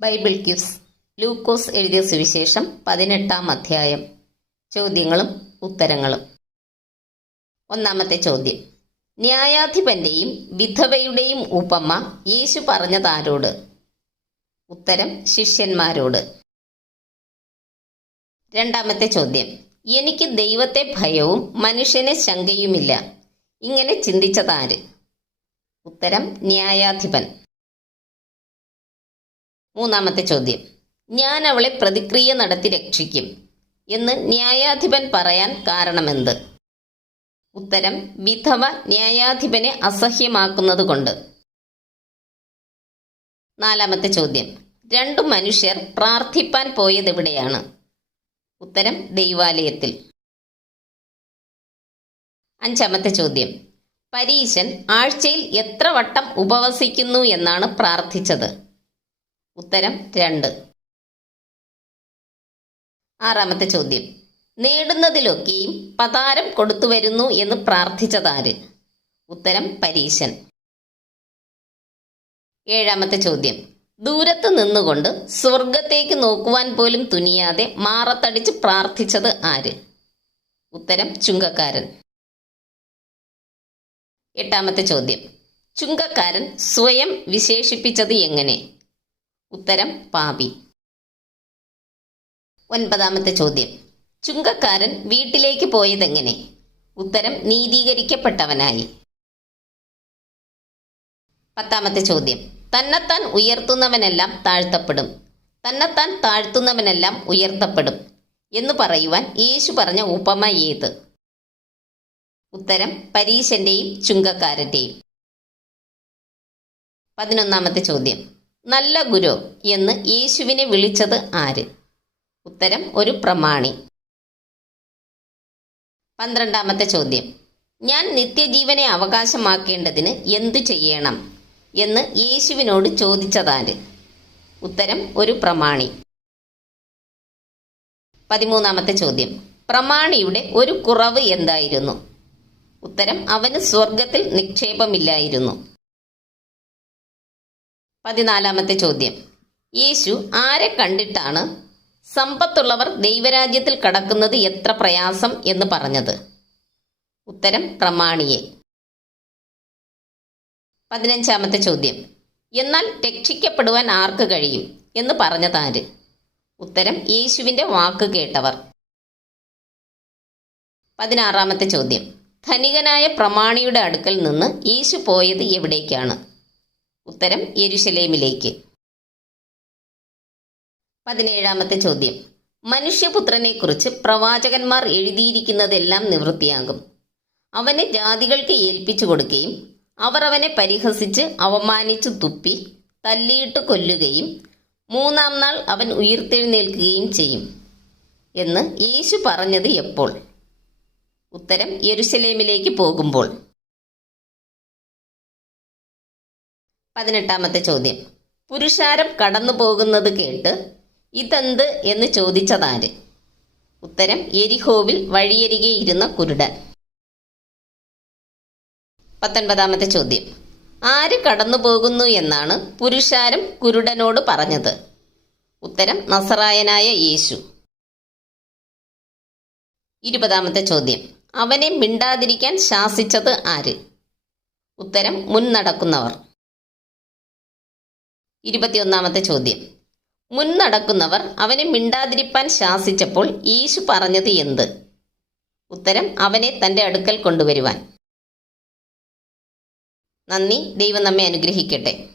Bible quiz. ലൂക്കോസ് എഴുതിയ സുവിശേഷം പതിനെട്ടാം അധ്യായം. ചോദ്യങ്ങളും ഉത്തരങ്ങളും. ഒന്നാമത്തെ ചോദ്യം. ന്യായാധിപന്റെയും വിധവയുടെയും ഉപമ യേശു പറഞ്ഞതാരോട്? ഉത്തരം ശിഷ്യന്മാരോട്. രണ്ടാമത്തെ ചോദ്യം. എനിക്ക് ദൈവത്തെ ഭയവും മനുഷ്യനെ ശങ്കയുമില്ല. ഇങ്ങനെ ചിന്തിച്ചതാര്? ഉത്തരം ന്യായാധിപൻ. മൂന്നാമത്തെ ചോദ്യം. ഞാൻ അവളെ പ്രതിക്രിയ നടത്തി രക്ഷിക്കും എന്ന് ന്യായാധിപൻ പറയാൻ കാരണമെന്ത്? ഉത്തരം വിധവ ന്യായാധിപനെ അസഹ്യമാക്കുന്നത് കൊണ്ട്. നാലാമത്തെ ചോദ്യം. രണ്ടു മനുഷ്യർ പ്രാർത്ഥിപ്പാൻ പോയതെവിടെയാണ് ഉത്തരം ദൈവാലയത്തിൽ. അഞ്ചാമത്തെ ചോദ്യം. പരീശൻ ആഴ്ചയിൽ എത്ര വട്ടം ഉപവസിക്കുന്നു എന്നാണ് പ്രാർത്ഥിച്ചത്? ഉത്തരം രണ്ട്. ആറാമത്തെ ചോദ്യം. നേടുന്നതിലൊക്കെയും പതാരം കൊടുത്തു വരുന്നു എന്ന് പ്രാർത്ഥിച്ചതാര്? ഉത്തരം പരീശൻ. ഏഴാമത്തെ ചോദ്യം. ദൂരത്ത് നിന്നുകൊണ്ട് സ്വർഗത്തേക്ക് നോക്കുവാൻ പോലും തുനിയാതെ മാറത്തടിച്ച് പ്രാർത്ഥിച്ചത് ആര്? ഉത്തരം ചുങ്കക്കാരൻ. എട്ടാമത്തെ ചോദ്യം. ചുങ്കക്കാരൻ സ്വയം വിശേഷിപ്പിച്ചത് എങ്ങനെ? ഉത്തരം പാപി ഒൻപതാമത്തെ ചോദ്യം. ചുങ്കക്കാരൻ വീട്ടിലേക്ക് പോയതെങ്ങനെ? ഉത്തരം നീതീകരിക്കപ്പെട്ടവനായി. പത്താമത്തെ ചോദ്യം. തന്നെത്താൻ ഉയർത്തുന്നവനെല്ലാം താഴ്ത്തപ്പെടും. തന്നെത്താൻ താഴ്ത്തുന്നവനെല്ലാം ഉയർത്തപ്പെടും എന്ന് പറയുവാൻ യേശു പറഞ്ഞ ഉപമ ഏത്? ഉത്തരം പരീശന്റെയും ചുങ്കക്കാരന്റെയും. പതിനൊന്നാമത്തെ ചോദ്യം. നല്ല ഗുരു എന്ന് യേശുവിനെ വിളിച്ചത് ആര്? ഉത്തരം ഒരു പ്രമാണി. പന്ത്രണ്ടാമത്തെ ചോദ്യം. ഞാൻ നിത്യജീവനെ അവകാശമാക്കേണ്ടതിന് എന്തു ചെയ്യണം എന്ന് യേശുവിനോട് ചോദിച്ചതാര്? ഉത്തരം ഒരു പ്രമാണി. പതിമൂന്നാമത്തെ ചോദ്യം. പ്രമാണിയുടെ ഒരു കുറവ് എന്തായിരുന്നു? ഉത്തരം അവന് സ്വർഗത്തിൽ നിക്ഷേപമില്ലായിരുന്നു. പതിനാലാമത്തെ ചോദ്യം. യേശു ആരെ കണ്ടിട്ടാണ് സമ്പത്തുള്ളവർ ദൈവരാജ്യത്തിൽ കടക്കുന്നത് എത്ര പ്രയാസം എന്ന് പറഞ്ഞത്? ഉത്തരം പ്രമാണിയെ. പതിനഞ്ചാമത്തെ ചോദ്യം. എന്നാൽ രക്ഷിക്കപ്പെടുവാൻ ആർക്ക് കഴിയും എന്ന് പറഞ്ഞതാര്? ഉത്തരം യേശുവിന്റെ വാക്ക് കേട്ടവർ. പതിനാറാമത്തെ ചോദ്യം. ധനികനായ പ്രമാണിയുടെ അടുക്കൽ നിന്ന് യേശു പോയത് എവിടേക്കാണ്? ഉത്തരം യെരുശലേമിലേക്ക്. പതിനേഴാമത്തെ ചോദ്യം. മനുഷ്യപുത്രനെക്കുറിച്ച് പ്രവാചകന്മാർ എഴുതിയിരിക്കുന്നതെല്ലാം നിവൃത്തിയാകും. അവനെ ജാതികൾക്ക് ഏൽപ്പിച്ചു കൊടുക്കുകയും അവർ അവനെ പരിഹസിച്ച് അവമാനിച്ചു തുപ്പി തല്ലിയിട്ട് കൊല്ലുകയും മൂന്നാം നാൾ അവൻ ഉയർത്തെഴുന്നേൽക്കുകയും ചെയ്യും എന്ന് യേശു പറഞ്ഞത് എപ്പോൾ? ഉത്തരം യരുസലേമിലേക്ക് പോകുമ്പോൾ. പതിനെട്ടാമത്തെ ചോദ്യം. പുരുഷാരം കടന്നു പോകുന്നത് കേട്ട് ഇതെന്ത് എന്ന് ചോദിച്ചതാര്? ഉത്തരം എരിഹോവിൽ വഴിയരികെ ഇരുന്ന കുരുടൻ. പത്തൊൻപതാമത്തെ ചോദ്യം. ആര് കടന്നു പോകുന്നു എന്നാണ് പുരുഷാരം കുരുടനോട് പറഞ്ഞത്? ഉത്തരം നസറായനായ യേശു. ഇരുപതാമത്തെ ചോദ്യം. അവനെ മിണ്ടാതിരിക്കാൻ ശാസിച്ചത് ആര്? ഉത്തരം മുൻ നടക്കുന്നവർ. ഇരുപത്തിയൊന്നാമത്തെ ചോദ്യം. മുൻ നടക്കുന്നവർ അവനെ മിണ്ടാതിരിപ്പാൻ ശാസിച്ചപ്പോൾ യേശു പറഞ്ഞത് എന്ത്? ഉത്തരം അവനെ തന്റെ അടുക്കൽ കൊണ്ടുവരുവാൻ. നന്ദി. ദൈവം നമ്മെ അനുഗ്രഹിക്കട്ടെ.